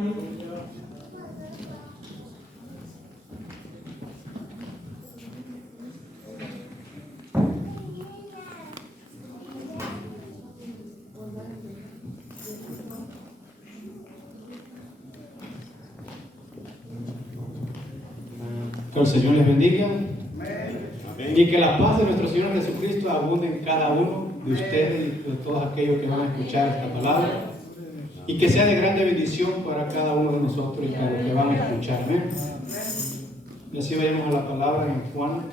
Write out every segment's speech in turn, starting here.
Que el Señor les bendiga. Y que la paz de nuestro Señor Jesucristo abunde en cada uno de ustedes y de todos aquellos que van a escuchar esta palabra. Y que sea de grande bendición para cada uno de nosotros y para los que van a escuchar. Amén. Y así vayamos a la palabra en Juan.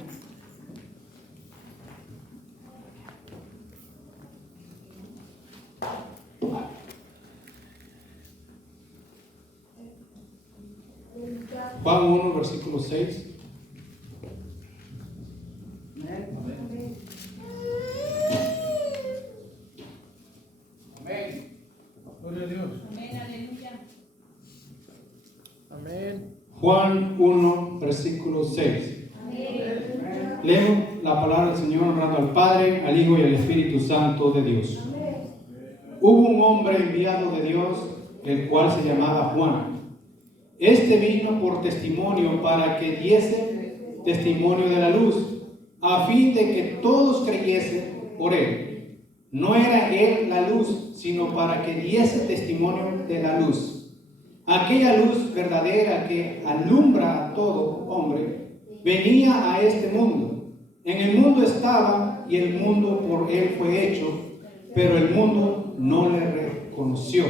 Juan 1, versículo 6. Amén. Gloria a Dios. Amén, aleluya. Amén. Juan 1, versículo 6. Amén. Leo la palabra del Señor honrando al Padre, al Hijo y al Espíritu Santo de Dios. Hubo un hombre enviado de Dios, el cual se llamaba Juan. Este vino por testimonio para que diese testimonio de la luz, a fin de que todos creyesen por él. No era él la luz, sino para que diese testimonio de la luz. Aquella luz verdadera que alumbra a todo hombre, venía a este mundo. En el mundo estaba, y el mundo por él fue hecho, pero el mundo no le reconoció.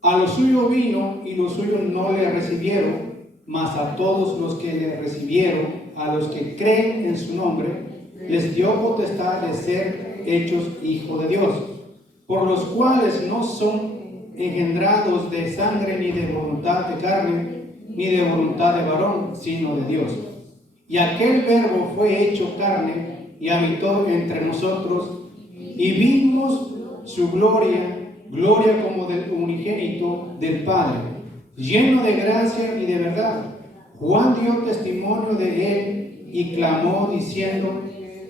A lo suyo vino, y los suyos no le recibieron, mas a todos los que le recibieron, a los que creen en su nombre, les dio potestad de ser hechos hijos de Dios, por los cuales no son engendrados de sangre, ni de voluntad de carne, ni de voluntad de varón, sino de Dios. Y aquel verbo fue hecho carne, y habitó entre nosotros, y vimos su gloria, gloria como del unigénito del Padre, lleno de gracia y de verdad. Juan dio testimonio de él y clamó diciendo: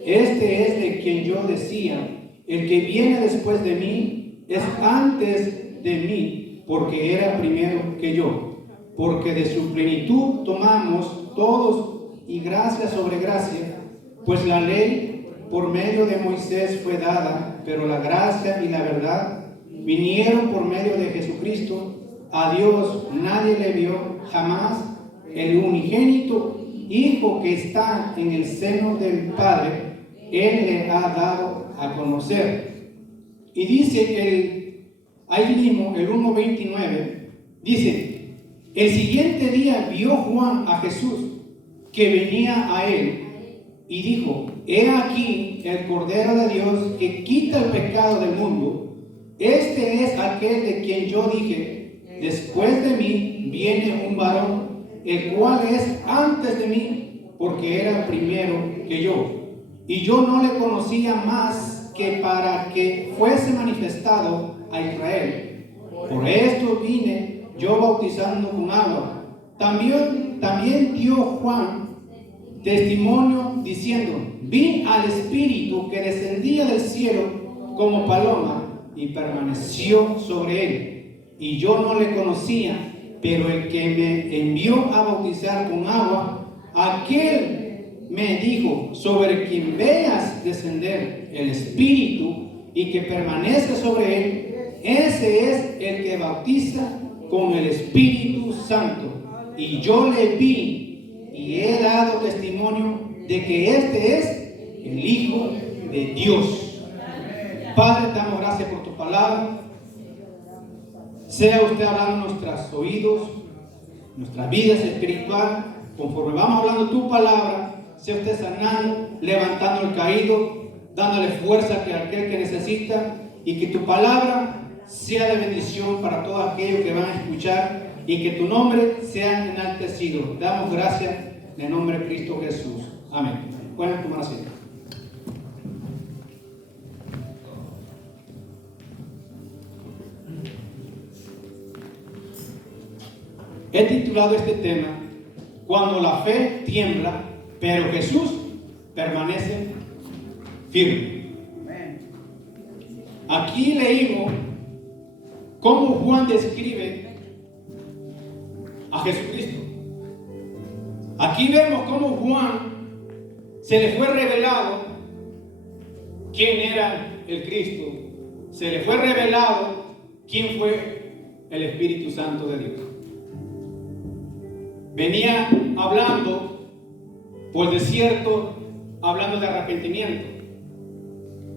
este es de quien yo decía, el que viene después de mí es antes de mí, porque era primero que yo. Porque de su plenitud tomamos todos y gracia sobre gracia, pues la ley por medio de Moisés fue dada, pero la gracia y la verdad vinieron por medio de Jesucristo. A Dios nadie le vio jamás. El unigénito Hijo que está en el seno del Padre, Él le ha dado a conocer. Y dice ahí mismo, el 1:29, dice: el siguiente día vio Juan a Jesús que venía a él y dijo: he aquí el Cordero de Dios que quita el pecado del mundo. Este es aquel de quien yo dije: después de mí viene un varón, el cual es antes de mí, porque era primero que yo. Y yo no le conocía más que para que fuese manifestado a Israel. Por esto vine yo bautizando con agua. También dio Juan testimonio diciendo: vi al Espíritu que descendía del cielo como paloma y permaneció sobre él. Y yo no le conocía, pero el que me envió a bautizar con agua, aquel me dijo: sobre quien veas descender el Espíritu y que permanece sobre él, ese es el que bautiza con el Espíritu Santo. Y yo le vi y he dado testimonio de que este es el Hijo de Dios. Padre, te damos gracias por tu palabra. Sea usted hablando en nuestros oídos, nuestras vidas espirituales, conforme vamos hablando tu palabra. Sea usted sanando, levantando el caído, dándole fuerza a aquel que necesita, y que tu palabra sea de bendición para todos aquellos que van a escuchar, y que tu nombre sea enaltecido. Te damos gracias en el nombre de Cristo Jesús. Amén. Pueden tomar asiento. He titulado este tema: cuando la fe tiembla, pero Jesús permanece firme. Aquí leímos cómo Juan describe a Jesucristo. Aquí vemos cómo Juan se le fue revelado quién era el Cristo. Se le fue revelado quién fue el Espíritu Santo de Dios. Venía hablando por el desierto, hablando de arrepentimiento.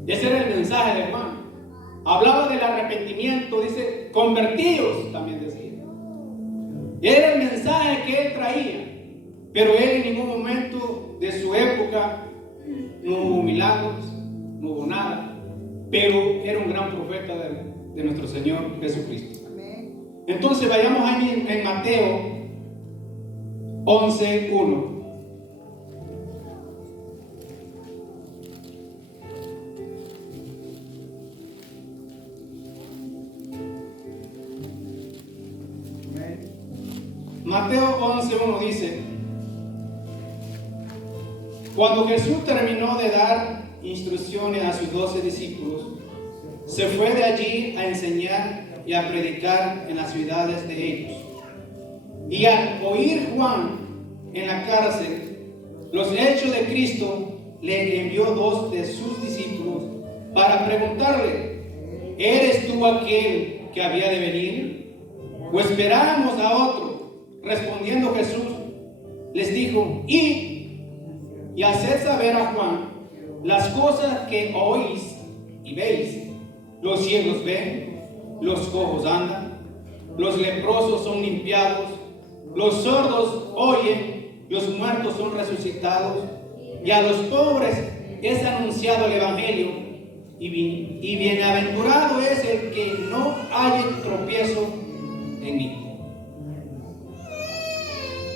Ese era el mensaje de Juan. Hablaba del arrepentimiento, dice, convertidos, también decía. Era el mensaje que él traía. Pero él en ningún momento de su época no hubo milagros, no hubo nada. Pero era un gran profeta de nuestro Señor Jesucristo. Entonces vayamos ahí en Mateo 11:1. Mateo 11:1 dice: cuando Jesús terminó de dar instrucciones a sus 12 discípulos, se fue de allí a enseñar y a predicar en las ciudades de ellos. Y al oír Juan en la cárcel los hechos de Cristo, le envió 2 de sus discípulos para preguntarle: ¿eres tú aquel que había de venir? ¿O esperábamos a otro? Respondiendo Jesús les dijo: id y haced saber a Juan las cosas que oís y veis. Los ciegos ven, los cojos andan, los leprosos son limpiados, los sordos oyen, los muertos son resucitados, y a los pobres es anunciado el Evangelio, y bienaventurado es el que no haya tropiezo en mí.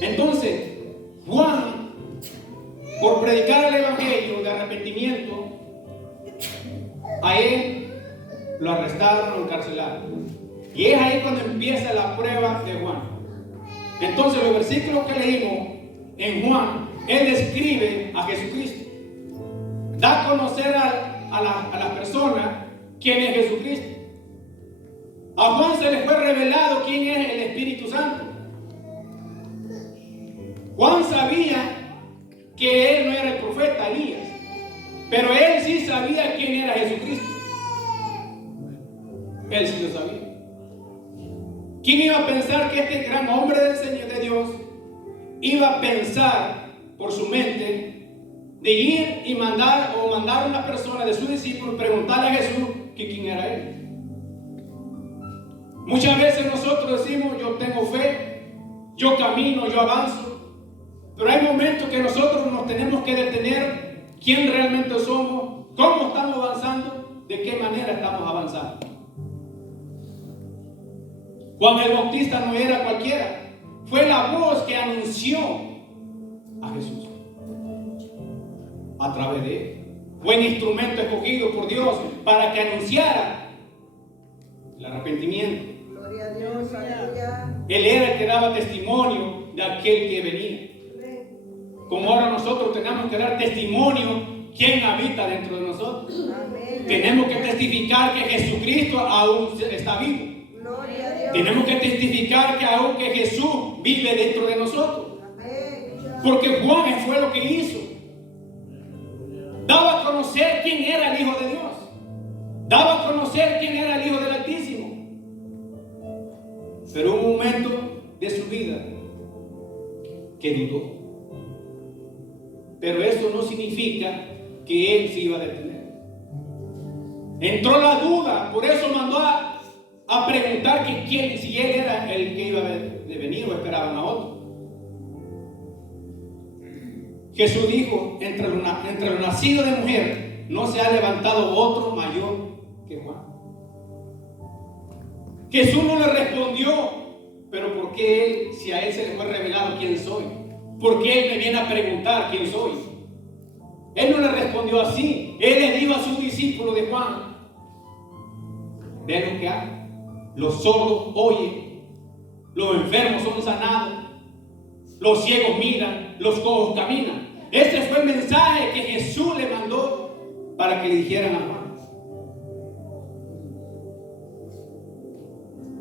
Entonces, Juan, por predicar el Evangelio de arrepentimiento, a él lo arrestaron, lo encarcelaron. Y es ahí cuando empieza la prueba de Juan. Entonces, los versículos que leímos en Juan, él describe a Jesucristo. Da a conocer a la persona quién es Jesucristo. A Juan se le fue revelado quién es el Espíritu Santo. Juan sabía que él no era el profeta Elías, pero él sí sabía quién era Jesucristo. Él sí lo sabía. ¿Quién iba a pensar que este gran hombre del Señor de Dios iba a pensar por su mente de ir y mandar a una persona de sus discípulos preguntarle a Jesús que quién era él? Muchas veces nosotros decimos: yo tengo fe, yo camino, yo avanzo. Pero hay momentos que nosotros nos tenemos que detener: quién realmente somos, cómo estamos avanzando, de qué manera estamos avanzando. Juan el Bautista no era cualquiera, fue la voz que anunció a Jesús a través de él. Fue un instrumento escogido por Dios para que anunciara el arrepentimiento. Gloria a Dios, aleluya. Él era el que daba testimonio de aquel que venía. Como ahora nosotros tenemos que dar testimonio quién habita dentro de nosotros. Amén. Tenemos que testificar que Jesucristo aún está vivo. Gloria a Dios. Tenemos que testificar que aún que Jesús vive dentro de nosotros. Amén. Porque Juan fue lo que hizo. Daba a conocer quién era el Hijo de Dios. Daba a conocer quién era el Hijo del Altísimo. Pero hubo un momento de su vida que dudó. Pero eso no significa que él se iba a detener. Entró la duda, por eso mandó a preguntar que si él era el que iba de venir o esperaban a otro. Jesús dijo: entre los nacidos de mujer no se ha levantado otro mayor que Juan. Jesús no le respondió: pero ¿por qué él, si a él se le fue revelado quién soy? ¿Por qué él me viene a preguntar quién soy? Él no le respondió así. Él le dijo a sus discípulos de Juan: ven lo que hago. Los sordos oyen, los enfermos son sanados, los ciegos miran, los cojos caminan. Ese fue el mensaje que Jesús le mandó para que le dijeran a Juan.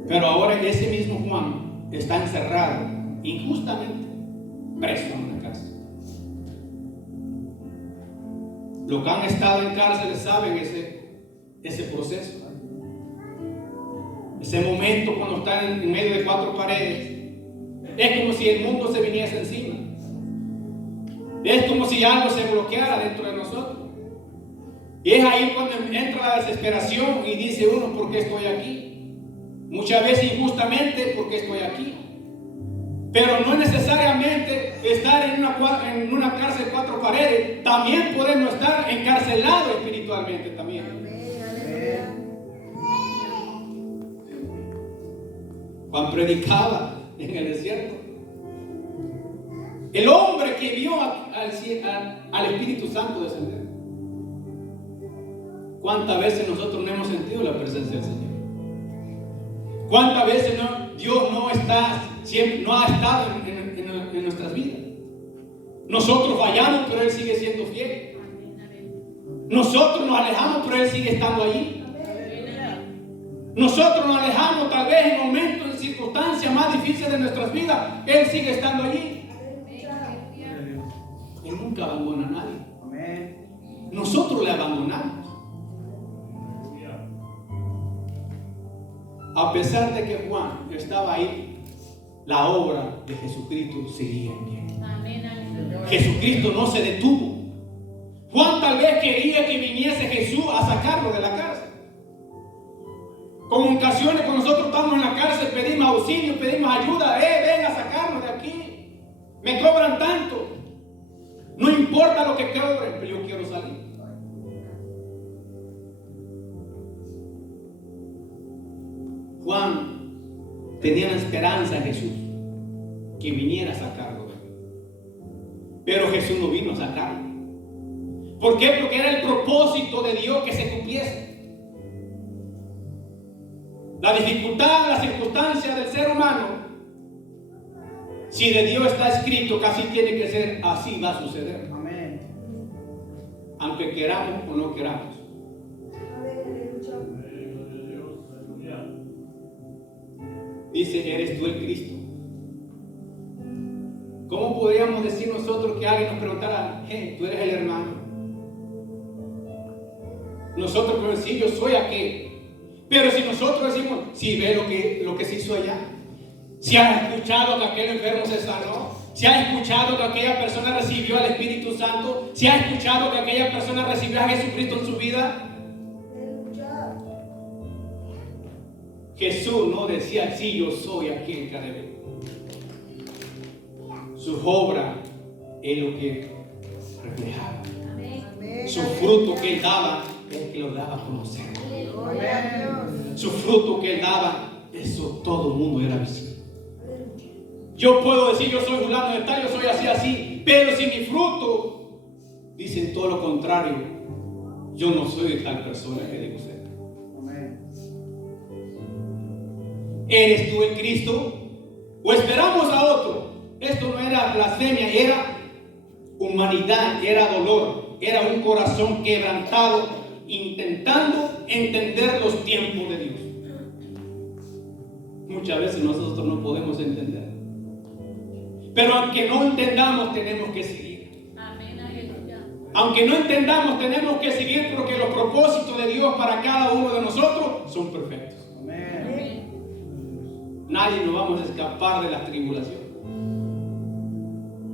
Pero ahora ese mismo Juan está encerrado injustamente, preso en una cárcel. Los que han estado en cárceles saben ese proceso. Ese momento cuando están en medio de cuatro paredes, es como si el mundo se viniese encima. Es como si algo se bloqueara dentro de nosotros. Y es ahí cuando entra la desesperación y dice uno, ¿por qué estoy aquí? Muchas veces injustamente, ¿por qué estoy aquí? Pero no es necesariamente estar en una cárcel de cuatro paredes. También podemos estar encarcelados espiritualmente también. Juan predicaba en el desierto. El hombre que vio al Espíritu Santo descender. ¿Cuántas veces nosotros no hemos sentido la presencia del Señor? ¿Cuántas veces Dios no ha estado en nuestras vidas? Nosotros fallamos, pero Él sigue siendo fiel. Nosotros nos alejamos, pero Él sigue estando allí. Nosotros nos alejamos tal vez en momentos, en circunstancias más difíciles de nuestras vidas. Él sigue estando allí. Él nunca abandona a nadie. Nosotros le abandonamos. A pesar de que Juan estaba ahí, la obra de Jesucristo seguía en pie. Jesucristo no se detuvo. Juan tal vez quería que viniese Jesús a sacarlo de la cárcel. Como en ocasiones cuando nosotros estamos en la cárcel pedimos auxilio, pedimos ayuda. Ven a sacarnos de aquí. Me cobran tanto. No importa lo que cobren, pero yo quiero salir. Juan tenía la esperanza en Jesús que viniera a sacarlo de él. Pero Jesús no vino a sacarlo. ¿Por qué? Porque era el propósito de Dios que se cumpliese. La dificultad, la circunstancia del ser humano, si de Dios está escrito que así tiene que ser, así va a suceder. Amén. Aunque queramos o no queramos. Dice, ¿eres tú el Cristo? ¿Cómo podríamos decir nosotros que alguien nos preguntara, tú eres el hermano? Nosotros podemos decir, yo soy aquel. Pero si nosotros decimos, si ve lo que se hizo allá, si has escuchado que aquel enfermo se sanó, si has escuchado que aquella persona recibió al Espíritu Santo, si has escuchado que aquella persona recibió a Jesucristo en su vida. Jesús no decía, sí, yo soy aquel que haré. Su obra es lo que reflejaba. Su fruto que él daba es que lo daba a conocer. Su fruto que él daba, eso todo el mundo era visible. Yo puedo decir, yo soy fulano de tal, yo soy así, pero si mi fruto dicen todo lo contrario, yo no soy tal persona que digo ser. ¿Eres tú el Cristo? ¿O esperamos a otro? Esto no era blasfemia, era humanidad, era dolor, era un corazón quebrantado, intentando entender los tiempos de Dios. Muchas veces nosotros no podemos entender. Pero aunque no entendamos, tenemos que seguir. Aunque no entendamos, tenemos que seguir porque los propósitos de Dios para cada uno de nosotros son perfectos. Nadie nos vamos a escapar de la tribulación.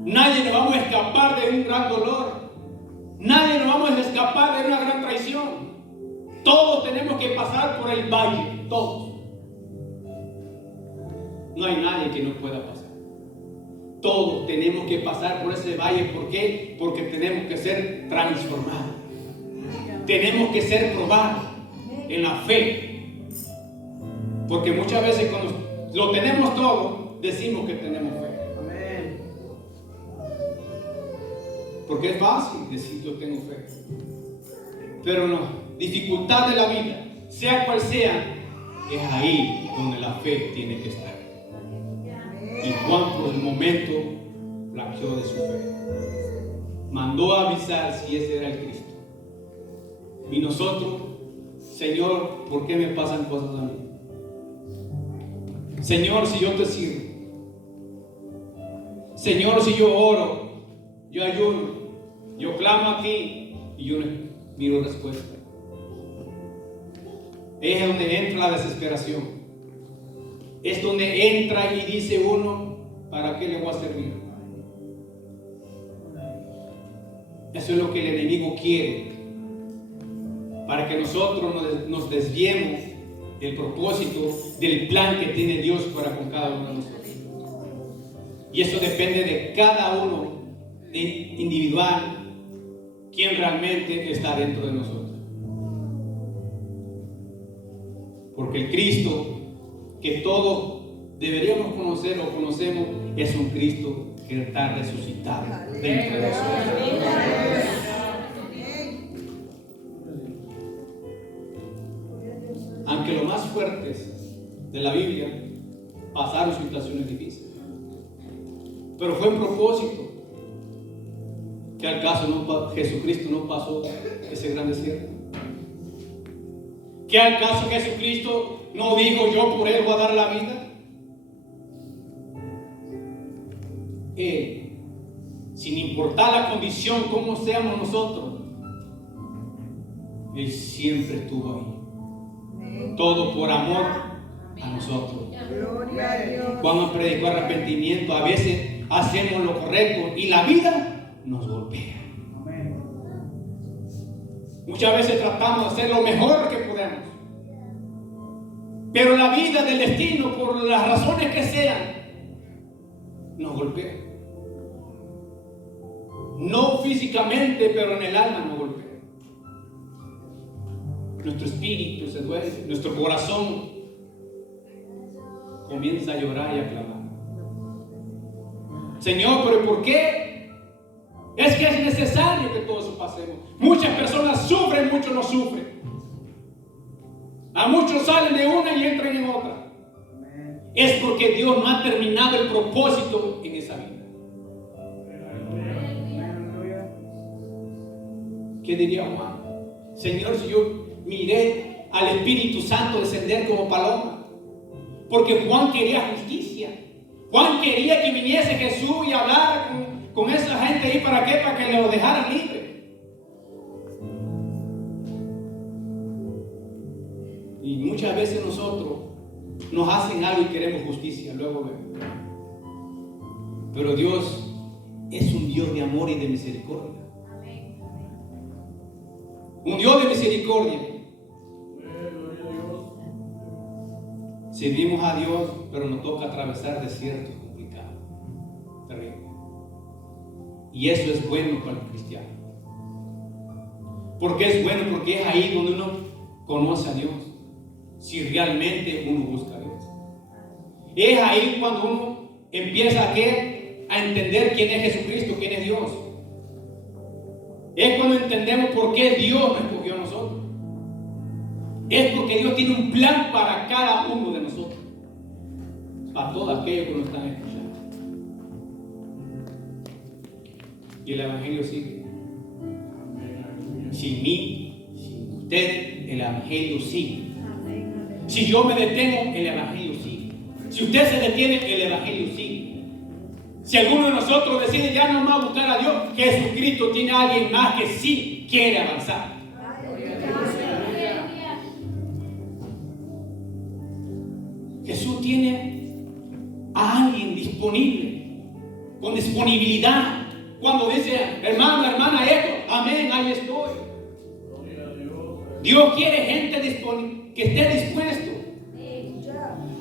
Nadie nos vamos a escapar de un gran dolor. Nadie nos vamos a escapar de una gran traición. Todos tenemos que pasar por el valle. Todos. No hay nadie que no pueda pasar. Todos tenemos que pasar por ese valle. ¿Por qué? Porque tenemos que ser transformados. Tenemos que ser probados en la fe. Porque muchas veces cuando lo tenemos todo, decimos que tenemos fe. Amén. Porque es fácil decir yo tengo fe. Pero no, dificultad de la vida, sea cual sea, es ahí donde la fe tiene que estar. Y Juan por el momento flaqueó de su fe. Mandó a avisar si ese era el Cristo. Y nosotros, Señor, ¿por qué me pasan cosas a mí? Señor, si yo te sirvo, Señor, si yo oro, yo ayuno, yo clamo a ti y yo miro respuesta. Es donde entra la desesperación. Es donde entra y dice uno, ¿para qué le voy a servir? Eso es lo que el enemigo quiere, para que nosotros nos desviemos del propósito, del plan que tiene Dios para con cada uno de nosotros. Y eso depende de cada uno individual, quien realmente está dentro de nosotros. Porque el Cristo que todos deberíamos conocer o conocemos es un Cristo que está resucitado dentro de nosotros. Aunque los más fuertes de la Biblia pasaron situaciones difíciles, pero fue un propósito. ¿Que al caso Jesucristo no pasó ese gran desierto? ¿Que al caso Jesucristo no dijo yo por él voy a dar la vida? Él, sin importar la condición como seamos nosotros, él siempre estuvo ahí. Todo por amor a nosotros. Gloria a Dios. Cuando predicó arrepentimiento, a veces hacemos lo correcto y la vida nos golpea. Muchas veces tratamos de hacer lo mejor que podemos, pero la vida del destino, por las razones que sean, nos golpea. No físicamente, pero en el alma nos golpea. Nuestro espíritu se duele, nuestro corazón comienza a llorar y a clamar. Señor, pero ¿por qué? Es que es necesario que todo eso pasemos. Muchas personas sufren, muchos no sufren. A muchos salen de una y entran en otra. Es porque Dios no ha terminado el propósito en esa vida. ¿Qué diría Juan? Señor, si yo miré al Espíritu Santo descender como paloma, porque Juan quería justicia. Juan quería que viniese Jesús y hablara con esa gente ahí. ¿Para qué? Para que lo dejaran libre. Y muchas veces nosotros nos hacen algo y queremos justicia, luego vemos. Pero Dios es un Dios de amor y de misericordia. Un Dios de misericordia. Servimos a Dios, pero nos toca atravesar desiertos complicados, terribles. Y eso es bueno para el cristiano. ¿Por qué es bueno? Porque es ahí donde uno conoce a Dios, si realmente uno busca a Dios. Es ahí cuando uno empieza a entender quién es Jesucristo, quién es Dios. Es cuando entendemos por qué Dios nos escogió a nosotros. Es porque Dios tiene un plan para cada uno de nosotros, para todos aquellos que nos están escuchando. Y el Evangelio sigue. Sin mí, sin ustedes, el Evangelio sigue. Si yo me detengo, el Evangelio sigue. Si usted se detiene, el Evangelio sigue. Si alguno de nosotros decide ya no más buscar a Dios, Jesucristo tiene a alguien más que sí quiere avanzar. Jesús tiene a alguien disponible, con disponibilidad. Cuando dice, hermano, hermana, esto, amén, ahí estoy. Dios quiere gente disponible, que esté dispuesto.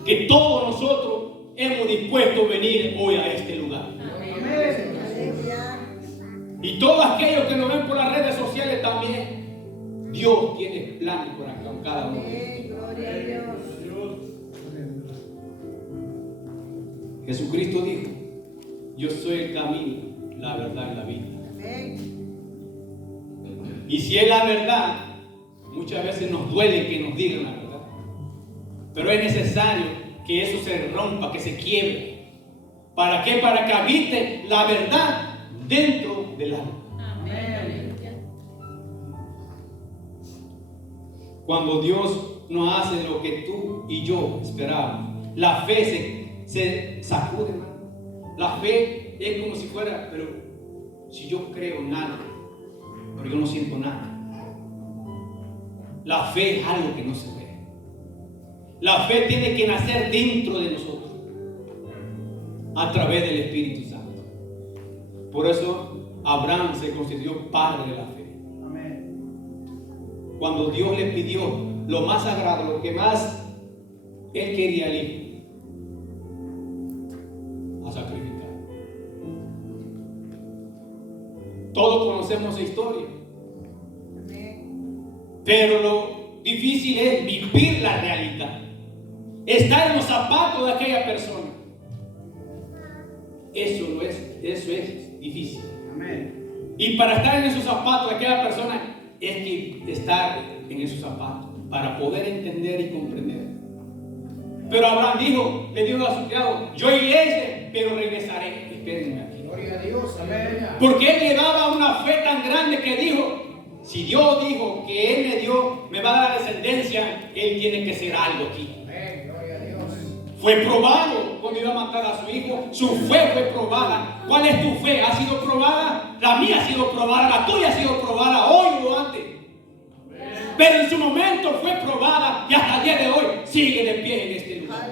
Que todos nosotros hemos dispuesto a venir hoy a este lugar. Y todos aquellos que nos ven por las redes sociales también. Dios tiene planes por acá, con cada uno. Gloria a Dios. Jesucristo dijo, yo soy el camino, la verdad y la vida. Y si es la verdad, muchas veces nos duele que nos digan la verdad. Pero es necesario que eso se rompa, que se quiebre. ¿Para qué? Para que habite la verdad dentro del alma. Cuando Dios no hace lo que tú y yo esperábamos, La fe se sacude, hermano. La fe es como si fuera, pero si yo creo en algo, pero yo no siento nada. La fe es algo que no se ve. La fe tiene que nacer dentro de nosotros, a través del Espíritu Santo. Por eso Abraham se constituyó padre de la fe. Cuando Dios le pidió lo más sagrado, lo que más él quería, el hijo, a sacrificar. Todos conocemos la historia, pero lo difícil es vivir la realidad, estar en los zapatos de aquella persona. Eso es difícil. Y para estar en esos zapatos de aquella persona, es que estar en esos zapatos para poder entender y comprender. Pero Abraham le dijo a su criado: yo iré, pero regresaré. Espérenme aquí. Gloria a Dios. Amén. Porque él llevaba una fe tan grande que dijo: si Dios dijo que él me va a dar descendencia, él tiene que ser algo aquí. Amén. Gloria a Dios. Fue probado cuando iba a matar a su hijo. Su fe fue probada. ¿Cuál es tu fe? ¿Ha sido probada? La mía ha sido probada. La tuya ha sido probada hoy o antes. Pero en su momento fue probada y hasta el día de hoy sigue de pie en este lugar.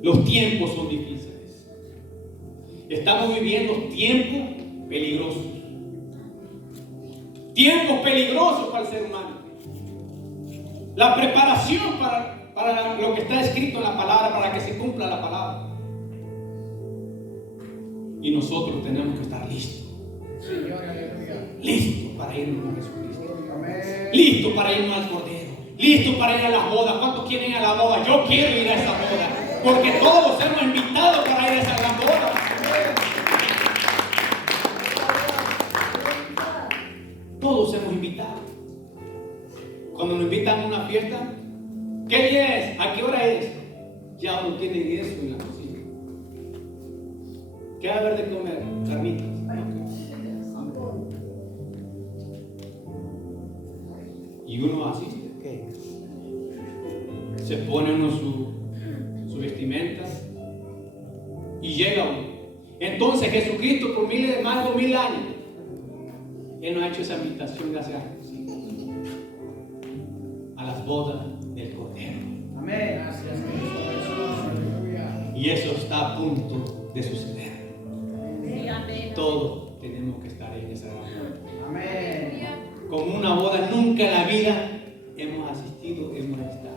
Los tiempos son difíciles. Estamos viviendo tiempos peligrosos. Tiempos peligrosos para el ser humano. La preparación para lo que está escrito en la palabra, para que se cumpla la palabra. Y nosotros tenemos que estar listos. Listos para irnos con Jesucristo. Listos para irnos al Cordero. Listos para ir a la boda. ¿Cuántos quieren ir a la boda? Yo quiero ir a esa boda. Porque todos hemos invitado para ir a esa gran boda. Todos hemos invitado. Cuando nos invitan a una fiesta, ¿qué día es? ¿A qué hora es? Ya no tienen eso en la cocina. ¿Qué va a haber de comer? Carnitas. Y uno asiste. Se pone uno su vestimenta y llega uno. Entonces Jesucristo, por más de 1000 años, Él nos ha hecho esa invitación de hacer a las bodas del Cordero. Amén. Gracias, Jesús. Y eso está a punto de suceder. Todos tenemos que estar en esa boda. Amén. Como una boda nunca en la vida hemos asistido, hemos estado.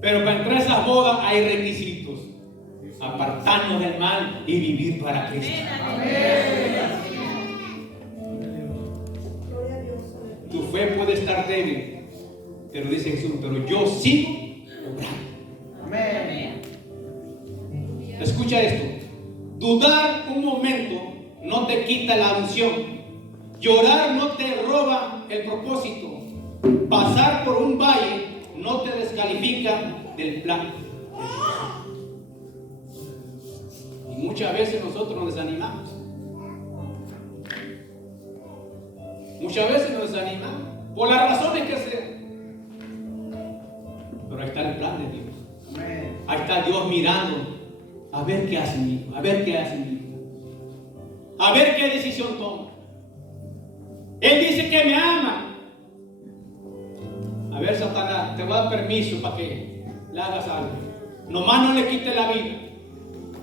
Pero para entrar a esas bodas hay requisitos. Apartarnos del mal y vivir para Cristo. Tu fe puede estar débil, pero dice Jesús, pero yo sigo obrando. Amén. Escucha esto. Dudar un momento no te quita la unción. Llorar no te roba el propósito. Pasar por un valle no te descalifica del plan. Y muchas veces nosotros nos desanimamos. Muchas veces nos desanimamos por las razones que sea. Pero ahí está el plan de Dios. Amén. Ahí está Dios mirando a ver qué hace mi hijo, a ver qué hace mi hijo, a ver qué decisión toma. Él dice que me ama. A ver, Satanás, te voy a dar permiso para que le hagas algo. Nomás no le quite la vida.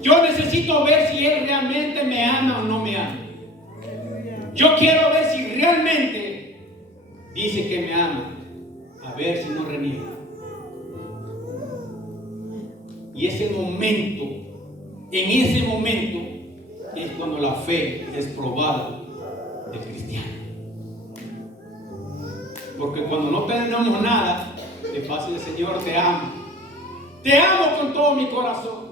Yo necesito ver si Él realmente me ama o no me ama. Yo quiero ver si realmente dice que me ama. A ver si no reniega. Y ese momento, en ese momento, es cuando la fe es probada del cristiano. Porque cuando no tenemos nada, es fácil: Señor, te amo. Te amo con todo mi corazón.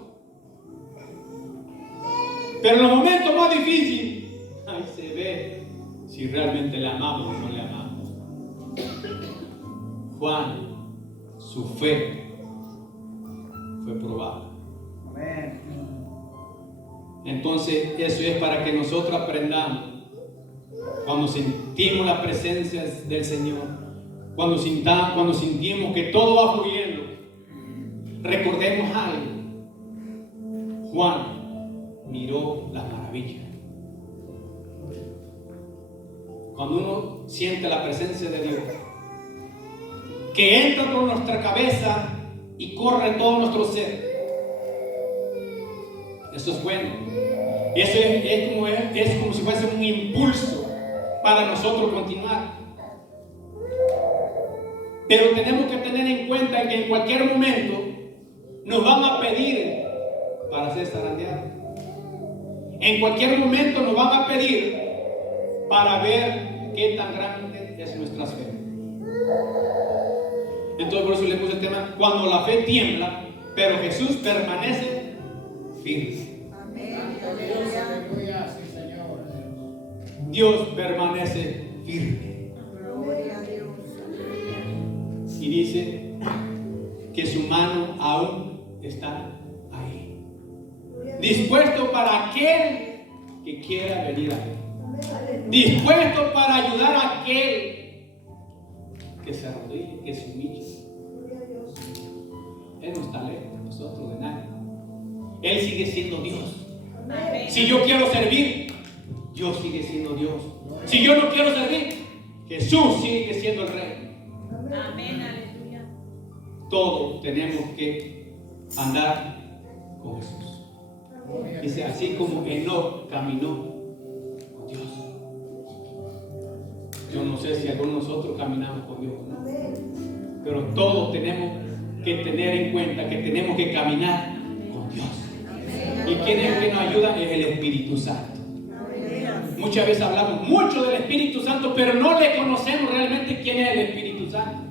Pero en los momentos más difíciles, ahí se ve si realmente le amamos o no le amamos. Juan, su fe fue probada. Amén. Entonces, eso es para que nosotros aprendamos cuando sentimos la presencia del Señor, cuando sentimos que todo va fluyendo, recordemos algo. Juan miró las maravillas. Cuando uno siente la presencia de Dios, que entra por nuestra cabeza y corre todo nuestro ser, eso es bueno. Eso es como si fuese un impulso para nosotros continuar. Pero tenemos que tener en cuenta que en cualquier momento nos van a pedir para ser zarandeados. En cualquier momento nos van a pedir para ver qué tan grande es nuestra fe. Entonces por eso le puse el tema: cuando la fe tiembla, pero Jesús permanece firme. Aleluya, sí, Señor. Dios permanece firme. Gloria a Dios. Y dice que su mano aún está ahí, dispuesto para aquel que quiera venir a él, dispuesto para ayudar a aquel que se arrodille, que se humille. Él no está lejos de nosotros, de nadie. Él sigue siendo Dios. Si yo quiero servir, Dios sigue siendo Dios. Si yo no quiero servir, Jesús sigue siendo el Rey. Amén, aleluya. Todos tenemos que andar con Jesús. Dice, así como Enoc caminó con Dios. Yo no sé si algunos de nosotros caminamos con Dios, ¿no? Pero todos tenemos que tener en cuenta que tenemos que caminar con Dios. ¿Y quién es el que nos ayuda? Es el Espíritu Santo. Muchas veces hablamos mucho del Espíritu Santo, pero no le conocemos realmente quién es el Espíritu Santo.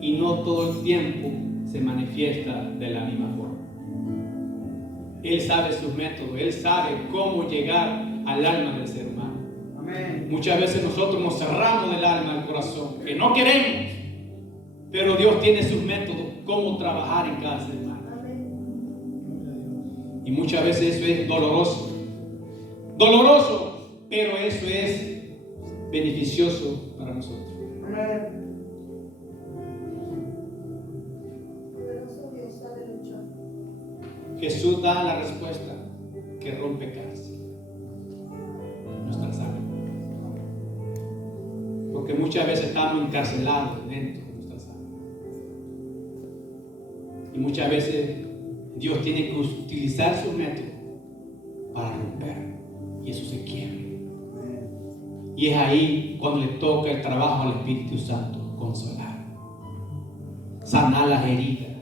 Y no todo el tiempo se manifiesta de la misma forma. Él sabe sus métodos, Él sabe cómo llegar al alma del ser humano. Amén. Muchas veces nosotros nos cerramos del alma, del corazón, que no queremos, pero Dios tiene sus métodos, cómo trabajar en cada ser humano. Y muchas veces eso es doloroso, pero eso es beneficioso para nosotros. Amén. Jesús da la respuesta que rompe cárcel, nuestra sangre. Porque muchas veces estamos encarcelados dentro de nuestra sangre. Y muchas veces Dios tiene que utilizar su método para romper. Y eso se quiebra. Y es ahí cuando le toca el trabajo al Espíritu Santo: consolar, sanar las heridas,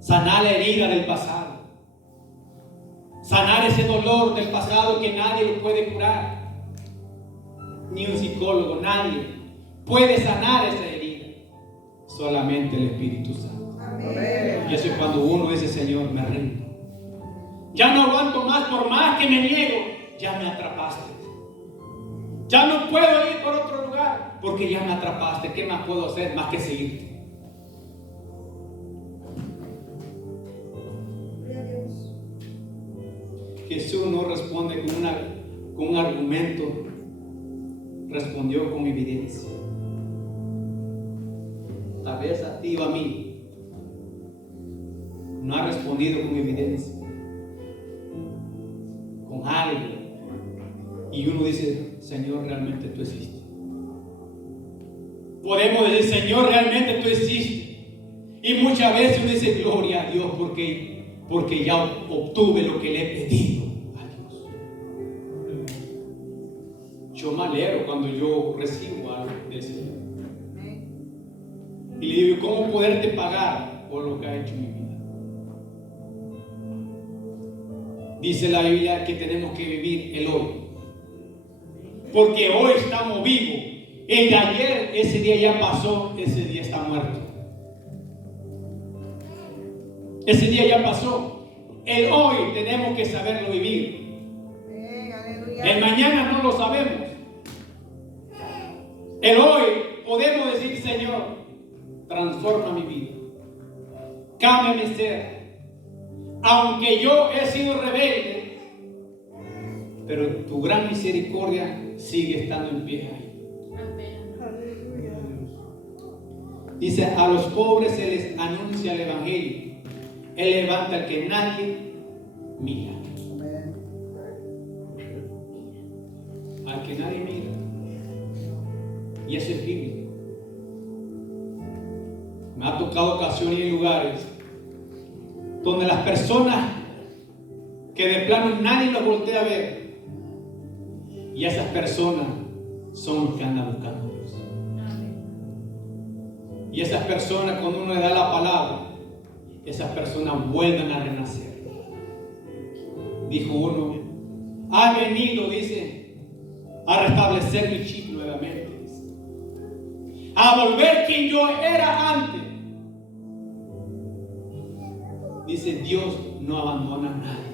sanar la herida del pasado, sanar ese dolor del pasado que nadie lo puede curar, ni un psicólogo, nadie puede sanar esa herida, solamente el Espíritu Santo. Amén. Y eso es cuando uno dice: Señor, me rindo, ya no aguanto más, por más que me niego, ya me atrapaste, ya no puedo ir por otro lugar, porque ya me atrapaste. ¿Qué más puedo hacer más que seguirte? Jesús no responde con un argumento, respondió con evidencia. Tal vez a ti o a mí no ha respondido con evidencia, con algo, y uno dice: Señor, realmente tú existes. Podemos decir: Señor, realmente tú existes. Y muchas veces uno dice: gloria a Dios, porque ya obtuve lo que le he pedido a Dios. Yo me alegro cuando yo recibo algo del Señor. Y le digo: ¿cómo poderte pagar por lo que ha hecho en mi vida? Dice la Biblia que tenemos que vivir el hoy, porque hoy estamos vivos. El de ayer, ese día ya pasó, ese día está muerto. Ese día ya pasó. El hoy tenemos que saberlo vivir. El mañana no lo sabemos. El hoy podemos decir: Señor, transforma mi vida, cambia mi ser. Aunque yo he sido rebelde, pero tu gran misericordia sigue estando en pie ahí. Amén. Aleluya. Dice, a los pobres se les anuncia el Evangelio. Él levanta al que nadie mira. Amén. Al que nadie mira. Y eso es bíblico. Me ha tocado ocasiones y lugares donde las personas que de plano nadie los voltea a ver, y esas personas son los que andan buscando a Dios. Y esas personas, cuando uno le da la palabra, esas personas vuelven a renacer. Dijo uno, ha venido, dice, a restablecer mi chip nuevamente, dice, a volver quien yo era antes. Dice, Dios no abandona a nadie.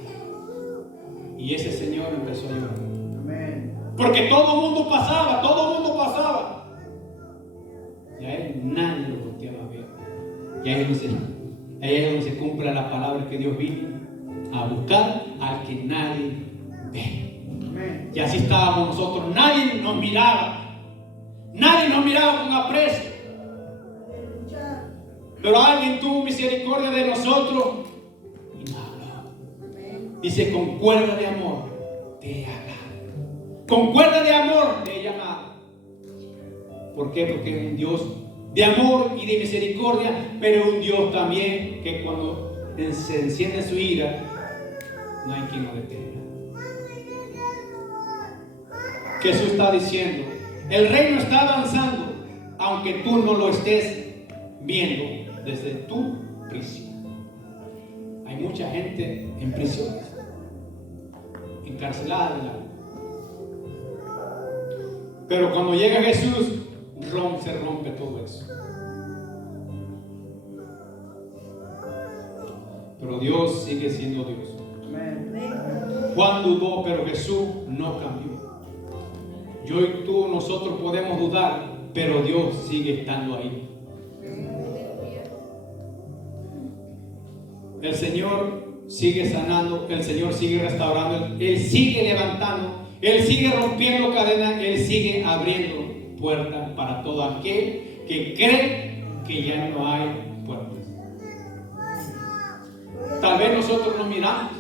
Y ese señor empezó a llorar. Amén. Porque todo el mundo pasaba, todo el mundo pasaba. Y a él nadie lo volteaba a ver. Y ahí es donde se cumple la palabra que Dios vino a buscar al que nadie ve. Amén. Y así estábamos nosotros. Nadie nos miraba. Nadie nos miraba con aprecio. Pero alguien tuvo misericordia de nosotros y nos habló. Dice, con cuerda de amor te he hablado. Con cuerda de amor te he llamado. ¿Por qué? Porque es un Dios de amor y de misericordia, pero es un Dios también que cuando se enciende su ira, no hay quien lo detenga. Jesús está diciendo, el reino está avanzando, aunque tú no lo estés viendo desde tu prisión. Hay mucha gente en prisiones, encarcelada en la vida. Pero cuando llega Jesús, se rompe todo eso. Pero Dios sigue siendo Dios. Amén. Juan dudó, pero Jesús no cambió. Yo y tú, nosotros podemos dudar, pero Dios sigue estando ahí. El Señor sigue sanando, el Señor sigue restaurando, Él sigue levantando, Él sigue rompiendo cadenas, Él sigue abriendo puertas para todo aquel que cree que ya no hay puertas. Tal vez nosotros no miramos,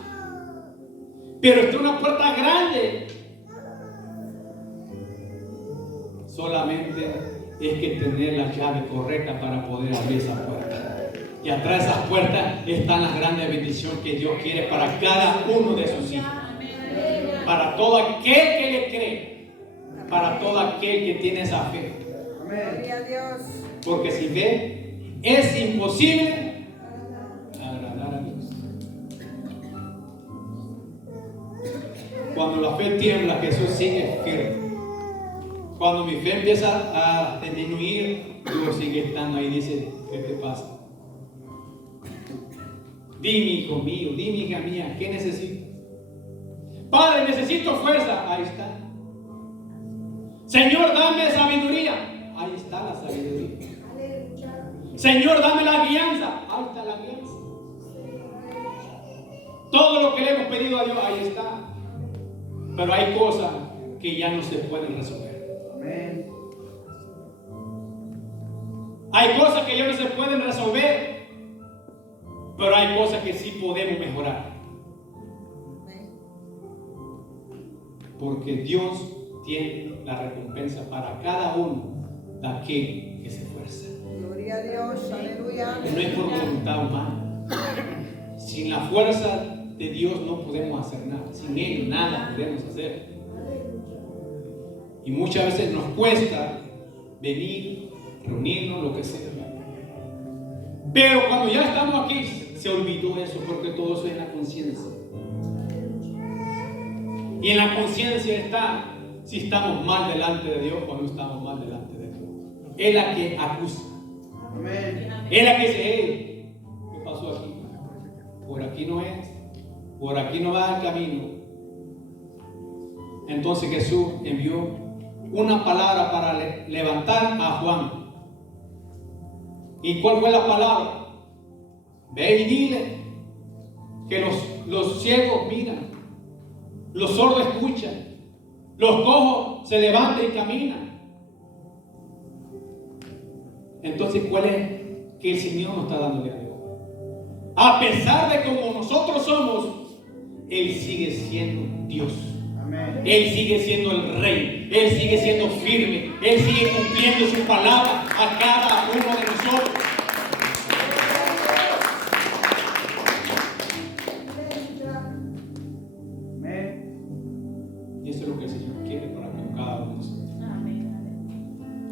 pero está una puerta grande. Solamente es que tener la llave correcta para poder abrir esa puerta. Y atrás de esas puertas están las grandes bendiciones que Dios quiere para cada uno de sus hijos. Para todo aquel que le cree. Para todo aquel que tiene esa fe. Amén. Gloria a Dios. Porque si ve, es imposible agradar a Dios. Cuando la fe tiembla, Jesús sigue firme. Cuando mi fe empieza a disminuir, Dios sigue estando ahí y dice, ¿qué te pasa? Dime, hijo mío, dime, hija mía, ¿qué necesito? Padre, necesito fuerza. Ahí está. Señor, dame sabiduría. Ahí está la sabiduría. Señor, dame la guianza. Ahí está la guianza. Todo lo que le hemos pedido a Dios, ahí está. Pero hay cosas que ya no se pueden resolver. Amén. Hay cosas que ya no se pueden resolver. Pero hay cosas que sí podemos mejorar. Porque Dios tiene la recompensa para cada uno de aquel que se esfuerza. Gloria a Dios. Aleluya. No es por voluntad humana. Sin la fuerza de Dios no podemos hacer nada. Sin Él nada podemos hacer. Y muchas veces nos cuesta venir, reunirnos, lo que sea. Pero cuando ya estamos aquí, se olvidó eso, porque todo eso es en la conciencia. Y en la conciencia está si estamos mal delante de Dios o no estamos mal delante de Dios. Es la que acusa. Amén. Es la que dice, hey, ¿qué pasó aquí? Por aquí no es. Por aquí no va el camino. Entonces Jesús envió una palabra para levantar a Juan. ¿Y cuál fue la palabra? Ve y dile que los ciegos miran, los sordos escuchan, los cojos se levantan y caminan. Entonces, ¿cuál es que el Señor nos está dando de algo? A pesar de como nosotros somos, Él sigue siendo Dios. Amén. Él sigue siendo el Rey. Él sigue siendo firme. Él sigue cumpliendo su palabra a cada uno de nosotros. Amén. Y eso es lo que el Señor quiere para cada uno de nosotros.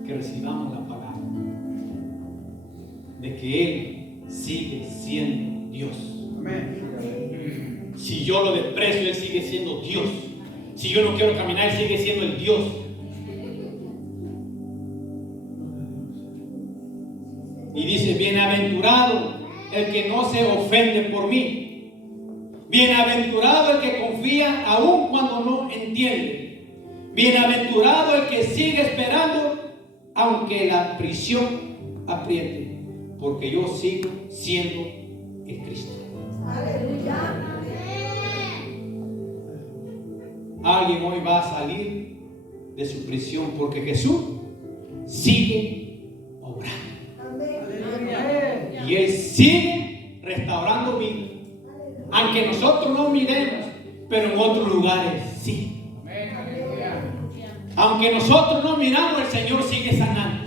Que recibamos la palabra de que Él sigue siendo Dios. Amén. Si yo lo desprecio, Él sigue siendo Dios. Si yo no quiero caminar, Él sigue siendo el Dios. Y dice, bienaventurado el que no se ofende por mí. Bienaventurado el que confía aun cuando no entiende. Bienaventurado el que sigue esperando aunque la prisión apriete. Porque yo sigo siendo el Cristo. Aleluya. Alguien hoy va a salir de su prisión porque Jesús sigue obrando. Aleluya. Y Él sigue restaurando vida. Aunque nosotros no miremos, pero en otros lugares sí. Aunque nosotros no miramos, el Señor sigue sanando.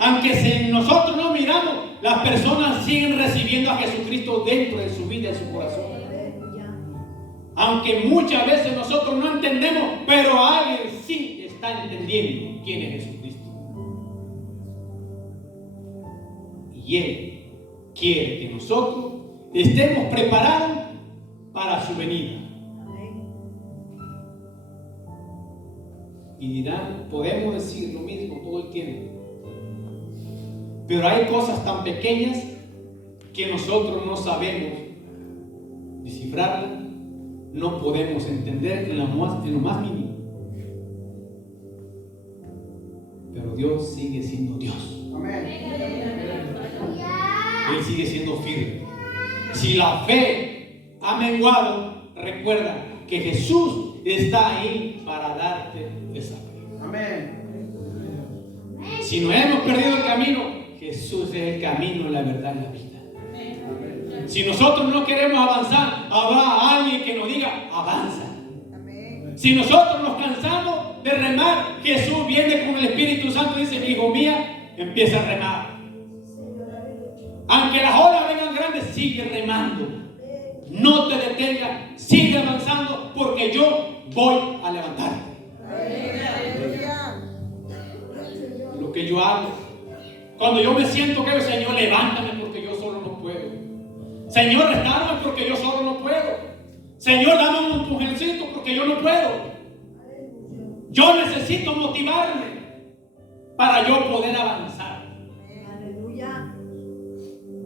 Aunque si nosotros no miramos, las personas siguen recibiendo a Jesucristo dentro de su vida y su corazón. Aunque muchas veces nosotros no entendemos, pero alguien sí está entendiendo quién es Jesucristo. Y Él quiere que nosotros estemos preparados para su venida. Y dirán, podemos decir lo mismo todo el tiempo. Pero hay cosas tan pequeñas que nosotros no sabemos descifrarlas, no podemos entender en lo más mínimo. Pero Dios sigue siendo Dios. Amén. Él sigue siendo firme. Si la fe ha menguado, recuerda que Jesús está ahí para darte esa fe. Amén. Si no hemos perdido el camino, Jesús es el camino, la verdad y la vida. Si nosotros no queremos avanzar, habrá alguien que nos diga, avanza. Si nosotros nos cansamos de remar, Jesús viene con el Espíritu Santo y dice, hijo mía, empieza a remar. Aunque las olas vengan grandes, sigue remando. No te detengas, sigue avanzando, porque yo voy a levantarte. Lo que yo hago, cuando yo me siento que Señor, levántame porque yo solo no puedo. Señor, restaurame porque yo solo no puedo. Señor, dame un empujoncito porque yo no puedo. Yo necesito motivarme para yo poder avanzar. Aleluya.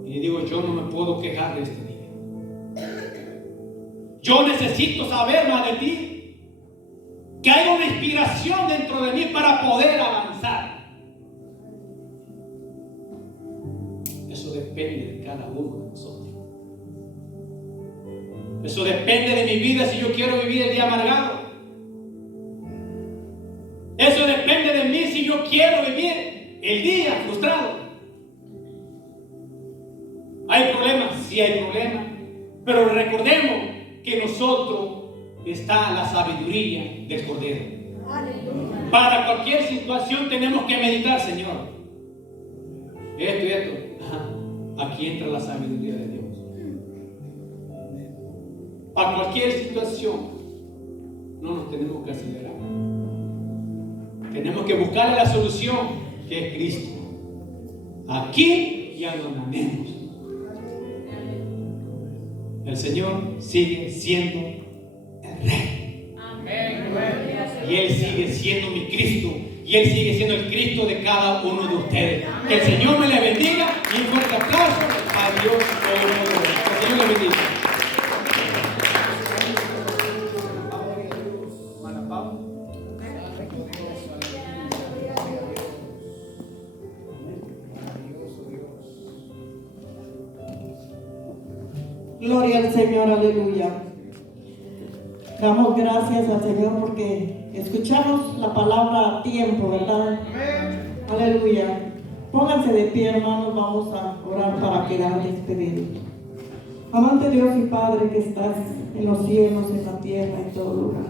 Y digo, yo no me puedo quejar de este día. Yo necesito saber más de ti. Que haya una inspiración dentro de mí para poder avanzar. Eso depende de cada uno de nosotros. Eso depende de mi vida si yo quiero vivir el día amargado. Eso depende de mí si yo quiero vivir el día frustrado. ¿Hay problemas? Sí hay problemas. Pero recordemos que nosotros está la sabiduría del Cordero. Aleluya. Para cualquier situación tenemos que meditar, Señor. Esto y esto. Ajá. Aquí entra la sabiduría de Dios. Para cualquier situación no nos tenemos que acelerar. Tenemos que buscar la solución que es Cristo. Aquí y a donde andemos. El Señor sigue siendo el Rey. Y Él sigue siendo mi Cristo. Y Él sigue siendo el Cristo de cada uno de ustedes. Que el Señor me le bendiga. Y un fuerte aplauso a Dios Todopoderoso. Que el Señor le bendiga. Gloria al Señor, aleluya. Damos gracias al Señor porque escuchamos la palabra a tiempo, ¿verdad? Amén. Aleluya. Pónganse de pie, hermanos, vamos a orar para quedar despedidos. Amante Dios y Padre que estás en los cielos, en la tierra, en todo lugar.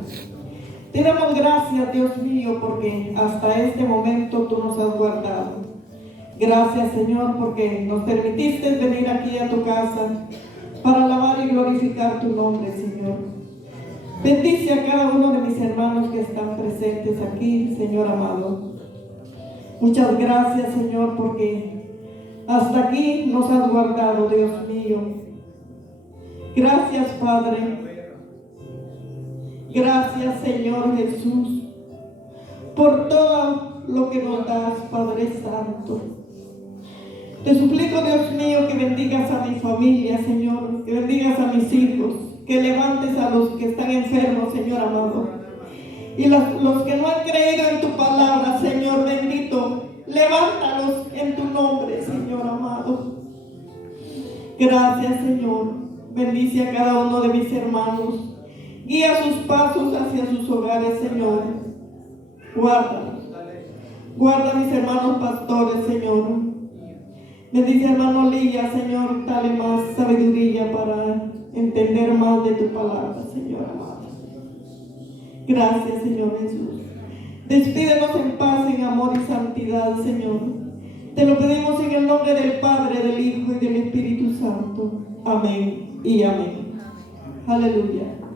Te damos gracias, Dios mío, porque hasta este momento tú nos has guardado. Gracias, Señor, porque nos permitiste venir aquí a tu casa para alabar y glorificar tu nombre, Señor. Bendice a cada uno de mis hermanos que están presentes aquí, Señor amado. Muchas gracias, Señor, porque hasta aquí nos has guardado, Dios mío. Gracias, Padre. Gracias, Señor Jesús, por todo lo que nos das, Padre Santo. Te suplico, Dios mío, que bendigas a mi familia, Señor, que bendigas a mis hijos, que levantes a los que están enfermos, Señor amado. Y los que no han creído en tu palabra, Señor bendito, levántalos en tu nombre, Señor amado. Gracias, Señor. Bendice a cada uno de mis hermanos. Guía sus pasos hacia sus hogares, Señor. Guárdalos. Guarda a mis hermanos pastores, Señor. Bendice, hermano Lía, Señor. Dale más sabiduría para entender más de tu palabra, Señor amado. Gracias, Señor Jesús. Despídenos en paz, en amor y santidad, Señor. Te lo pedimos en el nombre del Padre, del Hijo y del Espíritu Santo. Amén y amén. Aleluya.